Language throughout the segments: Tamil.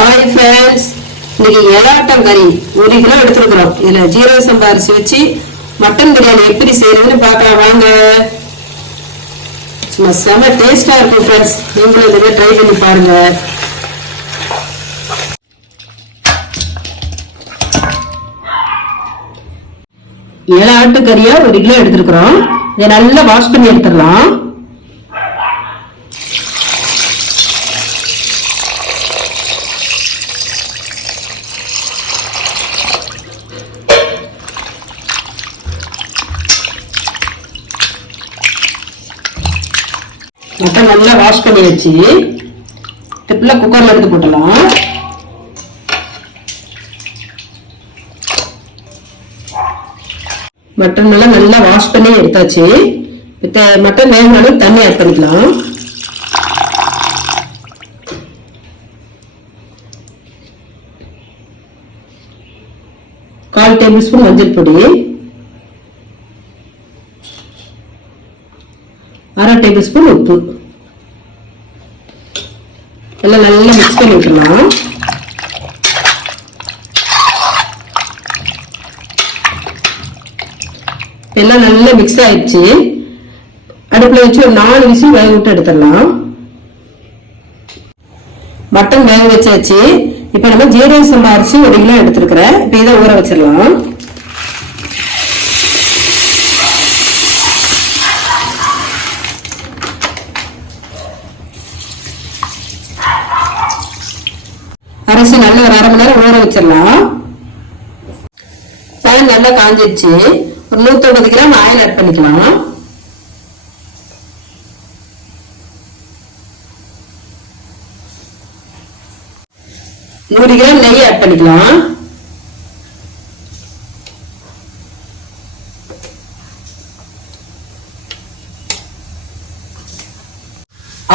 ஹாய் ஃப்ரெண்ட்ஸ், இன்னைக்கு எலாட்டம் கறி 1 கிலோ எடுத்துருக்குறோம். இதுல ஜீரக சம்பா அரிசி வச்சு மட்டன் பிரியாணி எப்படி செய்யறதுன்னு பார்க்கலாம் வாங்க. சும்மா செம டேஸ்டா இருக்கும் ஃப்ரெண்ட்ஸ். நீங்களும் இதுவே ட்ரை பண்ணி பாருங்க. எலாட்டு கறியா 1 கிலோ எடுத்துருக்குறோம். இதை நல்லா வாஷ் பண்ணி எடுத்துடலாம். மட்டன் நல்லா வாஷ் பண்ணி வச்சு டிப்ல குக்கர்ல எடுத்து போட்டலாம். மட்டன் நல்லா வாஷ் பண்ணி எடுத்தாச்சு. மட்டன் வேகணும் தண்ணி ஆட் பண்ணிக்கலாம். கால் டேபிள் ஸ்பூன் மஞ்சள் பொடி, 1/2 டேபிள் ஸ்பூன் உப்பு எல்லாம் நல்லா மிக்ஸ் பண்ணி விட்டுலாம். எல்லாம் நல்லா மிக்ஸ் ஆயிடுச்சு. அடுப்புல வச்சு ஒரு 4 விசில் வேக விட்டு எடுத்துடலாம். மட்டன் வேக வச்சாச்சு. இப்ப நம்ம ஜீரக சம்பா அரிசி 1 கிலோ எடுத்துருக்கிறேன். இப்ப இதை ஊற வச்சிடலாம். அரிசி நல்லா ஒரு 1/2 மணி நேரம் ஊற வச்சிடலாம். பேன் நல்லா காஞ்சிடுச்சு. ஒரு 150 கிராம் ஆயில் ஆட் பண்ணிக்கலாம். கிராம் நெய் ஆட் பண்ணிக்கலாம்.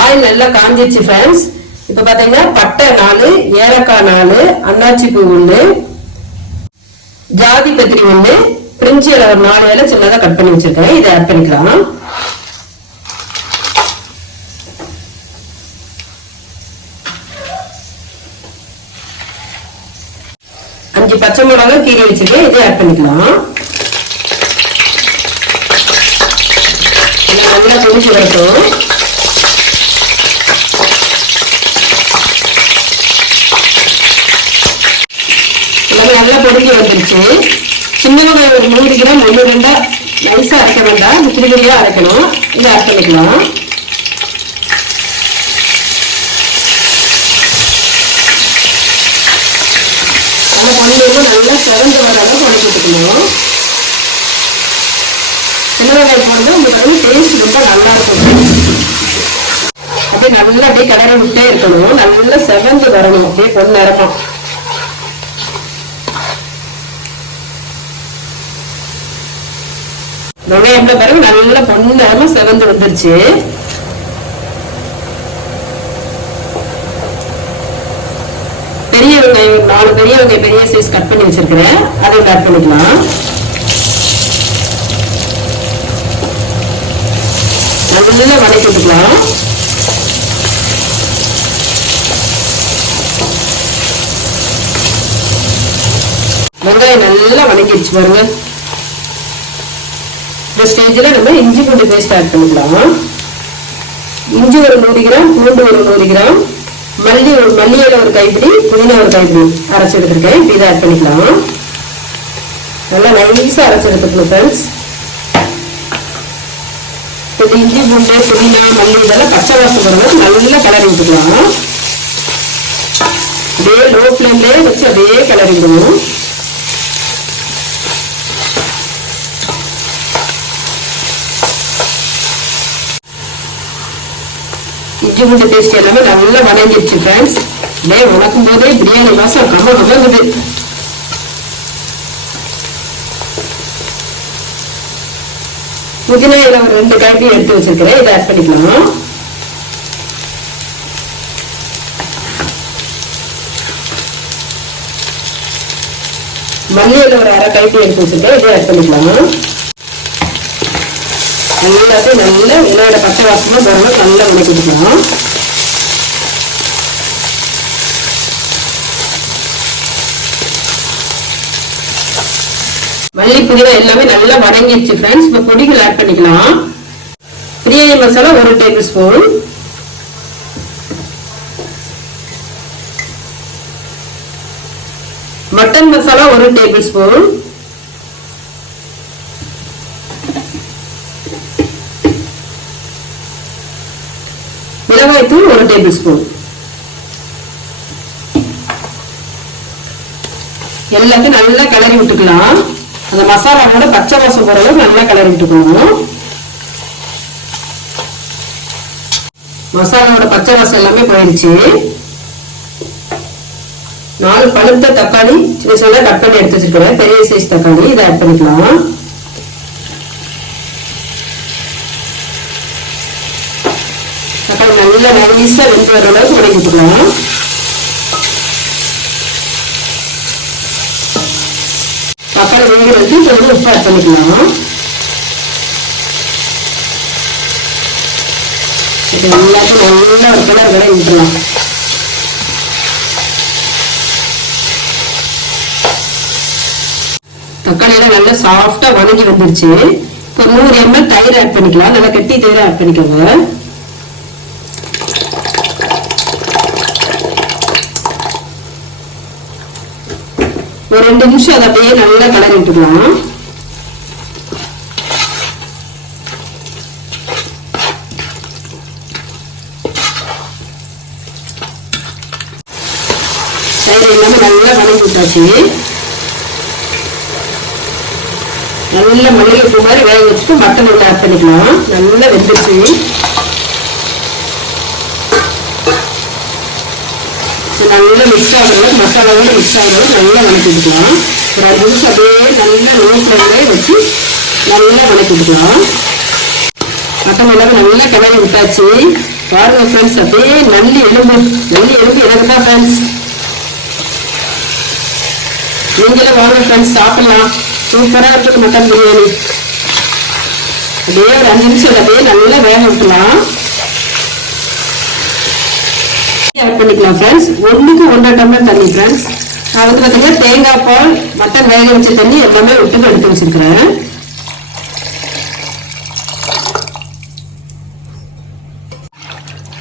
ஆயில் நல்லா காஞ்சிடுச்சு ஃப்ரெண்ட்ஸ். இப்ப பாத்தீங்கன்னா பட்டை 4, ஏலக்காய் 4, அன்னாச்சி பூ 1, ஜாதி பத்திரி 1, பிரிஞ்சி இலை 4 இலை சின்னதா கட் பண்ணி வச்சிருக்கேன். இதை ஆட் பண்ணிக்கலாம். அஞ்சு பச்சை மிளகாய் கீரி வச்சிருக்கேன். இதை ஆட் பண்ணிக்கலாம். நல்லா கொதிச்சு வரட்டும். நல்லா பொறுக்கி வந்துருச்சு. சின்ன வெங்காயம் ஒரு 100 கிராம் 1 2 நைஸா அரைக்க வேண்டாம், முத்திரியா அரைக்கணும். இதை ஆட் பண்ணிக்கலாம். நல்லா சிறந்து வர அளவுக்கு வதக்கிட்டுக்கணும். சின்ன வெங்காயம் போட்டு உங்களுக்கு டேஸ்ட் ரொம்ப நல்லா இருக்கும். அப்படியே நல்லா அப்படியே கிளற விட்டே இருக்கணும். நல்லா செவந்து வரணும். அப்படியே பொண்ணு நேரமா வெங்காயம் பிறகு நல்லா பொன்னரமா செவந்து வந்துருச்சு. பெரிய வெங்காயம் 4 பெரிய வெங்காயம் பெரிய சைஸ் கட் பண்ணி வச்சிருக்கிறேன். அதை ஆட் பண்ணிக்கலாம். நல்லா வதக்கி விட்டுக்கலாம். வெங்காயம் நல்லா வதக்கிடுச்சு பாருங்க. இந்த ஸ்டேஜ்ல நம்ம இஞ்சி பூண்டு பேஸ்ட் ஆட் பண்ணிக்கலாம். இஞ்சி ஒரு 100 கிராம், பூண்டு ஒரு 100 கிராம், மல்லி இலை ஒரு கைப்பிடி, புதினா ஒரு கைப்பிடி அரைச்சு எடுத்துருக்கேன். இதை ஆட் பண்ணிக்கலாம். நல்லா நைஸா அரைச்சு எடுத்துக்கணும் ஃப்ரெண்ட்ஸ். இஞ்சி பூண்டு புதினா மல்லி இதெல்லாம் பச்சை வாசம் வரணும். நல்லா கிளறி விட்டுக்கலாம். அப்படியே லோ ஃப்ளேம்லயே வச்சு அப்படியே கிளறிடணும். இஞ்சி பூண்டு பேஸ்ட் எல்லாமே நல்லா வதங்கிடுச்சு ஃப்ரெண்ட்ஸ். அப்படியே உணக்கும் போதே பிரியாணி வாசம் கமங்குது. புதினா இலை ஒரு 2 கைப்பிடி எடுத்து வச்சிருக்கிறேன். இதை ஆட் பண்ணிக்கலாம். மல்லி இலை ஒரு 1/2 கைப்பிடி எடுத்து வச்சிருக்கேன். இதை ஆட் பண்ணிக்கலாம். எல்லாத்தையும் நல்லா இலையோட பச்சை வாசமா போறோம். நல்லா வதக்கிக்கலாம். மல்லி புதினா எல்லாமே நல்லா வதங்கிடுச்சு ஃப்ரெண்ட்ஸ். இப்ப பொடிகள் ஆட் பண்ணிக்கலாம். Biryani masala 1 table spoon, mutton masala 1 table spoon, மிளகாய் தூள் 1 டேபிள் ஸ்பூன். எல்லாத்தையும் நல்லா கிளறி விட்டுக்கலாம். அந்த மசாலாவோட பச்சை வாசம் போற அளவுக்கு நல்லா கிளறி விட்டுக்கணும். மசாலாவோட பச்சை வாசம் எல்லாமே போயிடுச்சு. 4 பழுத்த தக்காளி சின்ன சின்னதா கட் பண்ணி எடுத்து வச்சிருக்கிறேன். பெரிய சைஸ் தக்காளி இதை ஆட் பண்ணிக்கலாம். தக்காளி நல்லா நைஸா வெந்து வர அளவுக்கு வதக்கி விட்டுக்கலாம். தக்காளி வேகிறதுக்கு கொஞ்சம் உப்பு ஆட் பண்ணிக்கலாம். இது எல்லாத்தையும் நல்லா ஒரு கிளறு வதக்கி விட்டுலாம். தக்காளி எல்லாம் நல்லா சாஃப்டா வதங்கி வந்துருச்சு. இப்போ 100 ml தயிர் ஆட் பண்ணிக்கலாம். நல்லா கட்டி தயிர் ஆட் பண்ணிக்கோங்க. ஒரு 2 நிமிஷம் அதை அப்படியே நல்லா கலரி விட்டுக்கலாம். தயிர் எல்லாமே நல்லா கலரி விட்டாச்சு. நல்ல மல்லிகைப்பூ மாதிரி வேக வச்சுட்டு மட்டன் உள்ள ஆட் பண்ணிக்கலாம். நல்லா வெந்துருச்சு. நல்லா மிக்ஸ் ஆகுறது, மசாலாவோட மிக்ஸ் ஆகுறது நல்லா வதக்கிக்கலாம். ஒரு 5 நிமிஷம் அப்படியே நல்லா லோ ஃப்ளேம்லேயே வச்சு நல்லா வதக்கிக்கலாம். மட்டன் எல்லாமே நல்லா கிளறி விட்டாச்சு. பாருங்க ஃப்ரெண்ட்ஸ், அப்படியே நல்லி எலும்பு எனக்கு தான் ஃப்ரெண்ட்ஸ். நீங்களும் வாங்க ஃப்ரெண்ட்ஸ், சாப்பிடலாம். சூப்பரா இருக்குது மட்டன் பிரியாணி. அப்படியே ஒரு 5 நிமிஷம் அப்படியே நல்லா வேக விட்டுலாம். ஆட் பண்ணிக்கலாம் ஃப்ரெண்ட்ஸ். 1க்கு 1.5 டம்ளர் தண்ணி ஃப்ரெண்ட்ஸ். நான் வந்து பார்த்தீங்கன்னா தேங்காய் பால், மட்டன் வேக வச்ச தண்ணி எல்லாமே விட்டு எடுத்து வச்சிருக்கிறேன்.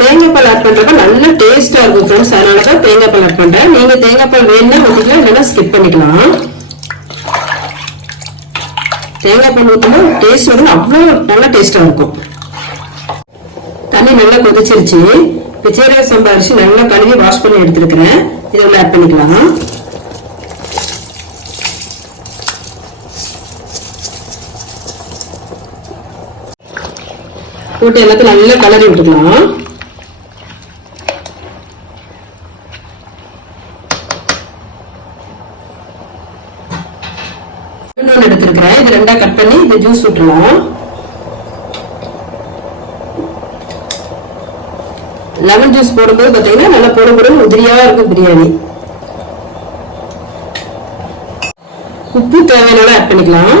தேங்காய் பால் ஆட் பண்றப்ப நல்ல டேஸ்டா இருக்கும் ஃப்ரெண்ட்ஸ். அதனாலதான் தேங்காய் பால் ஆட் பண்றேன். நீங்க தேங்காய் பால் வேணும்னா ஊற்றிக்கலாம், இல்லைன்னா ஸ்கிப் பண்ணிக்கலாம். தேங்காய் பால் ஊற்றணும் டேஸ்ட் வந்து அவ்வளோ நல்லா டேஸ்டா இருக்கும். தண்ணி நல்லா கொதிச்சிருச்சு. சீரக சம்பா அரிசி நல்லா கழுவி வாஷ் பண்ணி எடுத்துருக்கிறேன். இதில் ஆட் பண்ணிக்கலாம். போட்டு எல்லாத்தையும் நல்லா கலரி விட்டுக்கலாம். எடுத்துருக்கிறேன். இது 2ஆ கட் பண்ணி இந்த ஜூஸ் விட்டுருவோம். லெமன் ஜூஸ் போடும்போது பாத்தீங்கன்னா நல்லா போட உதிரியா இருக்கும் பிரியாணி. உப்பு தேவையான ஆட் பண்ணிக்கலாம்.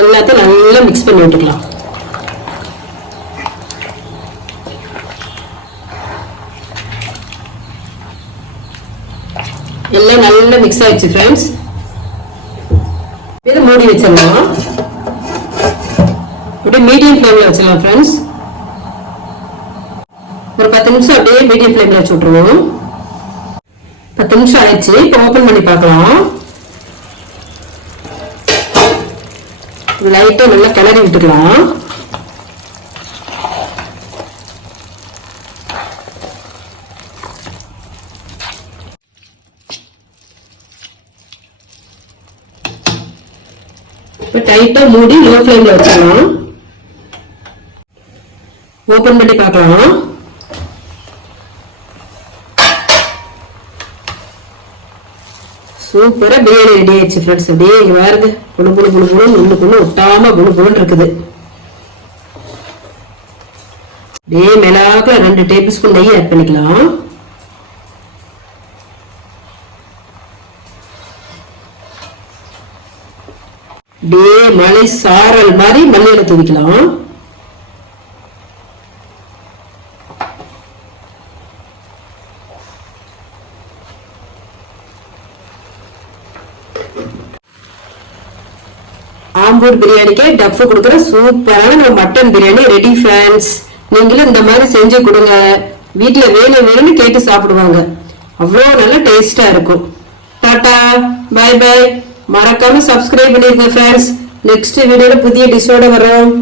எல்லாத்தையும் நல்லா மிக்ஸ் பண்ணி விட்டுக்கலாம். எல்லாம் நல்லா மிக்ஸ் ஆயிடுச்சு ஃப்ரெண்ட்ஸ். இதை மூடி வச்சிடலாம். அப்படியே மீடியம் ஃப்ளேம்ல வச்சிடலாம் ஃப்ரெண்ட்ஸ். ஒரு 10 நிமிஷம் அப்படியே மீடியம் ஃப்ளேம்ல வச்சு விட்டுருவோம். 10 நிமிஷம் ஆயிடுச்சு. இப்போ ஓபன் பண்ணி பார்க்கலாம். லைட்டா நல்லா கிளறி விட்டுக்கலாம். டைட்டா மூடி லோ ஃப்ளேம்ல வச்சிடலாம். ஓபன் பண்ணி பார்க்கலாம். சூப்பரா பிரியாணி ரெடி ஆயிடுச்சு ஃப்ரெண்ட்ஸ். அப்படியே இங்க பாருங்க, புழு புழு புழு புழு ஒண்ணுக்குள்ள ஒட்டாம புழு புழுன்னு இருக்குது. அப்படியே மிளகாக்குல 2 டேபிள் ஸ்பூன் நெய் ஆட் பண்ணிக்கலாம். அப்படியே மலை சாரல் மாதிரி மல்லியில தூவிக்கலாம். ஆம்பூர் பிரியாணிக்கு டஃப் கொடுக்குற சூப்பரான நம்ம மட்டன் பிரியாணி ரெடி ஃப்ரெண்ட்ஸ். நீங்களும் இந்த மாதிரி செஞ்சு கொடுங்க. வீட்டுல வேணும்னு கேட்டு சாப்பிடுவாங்க. அவ்வளோ நல்ல டேஸ்டா இருக்கும். Tata bye bye. மறக்காம சப்ஸ்கிரைப் பண்ணிருங்க ஃப்ரெண்ட்ஸ். நெக்ஸ்ட் வீடியோல புதிய டிஷ்ஷோட வரோம்.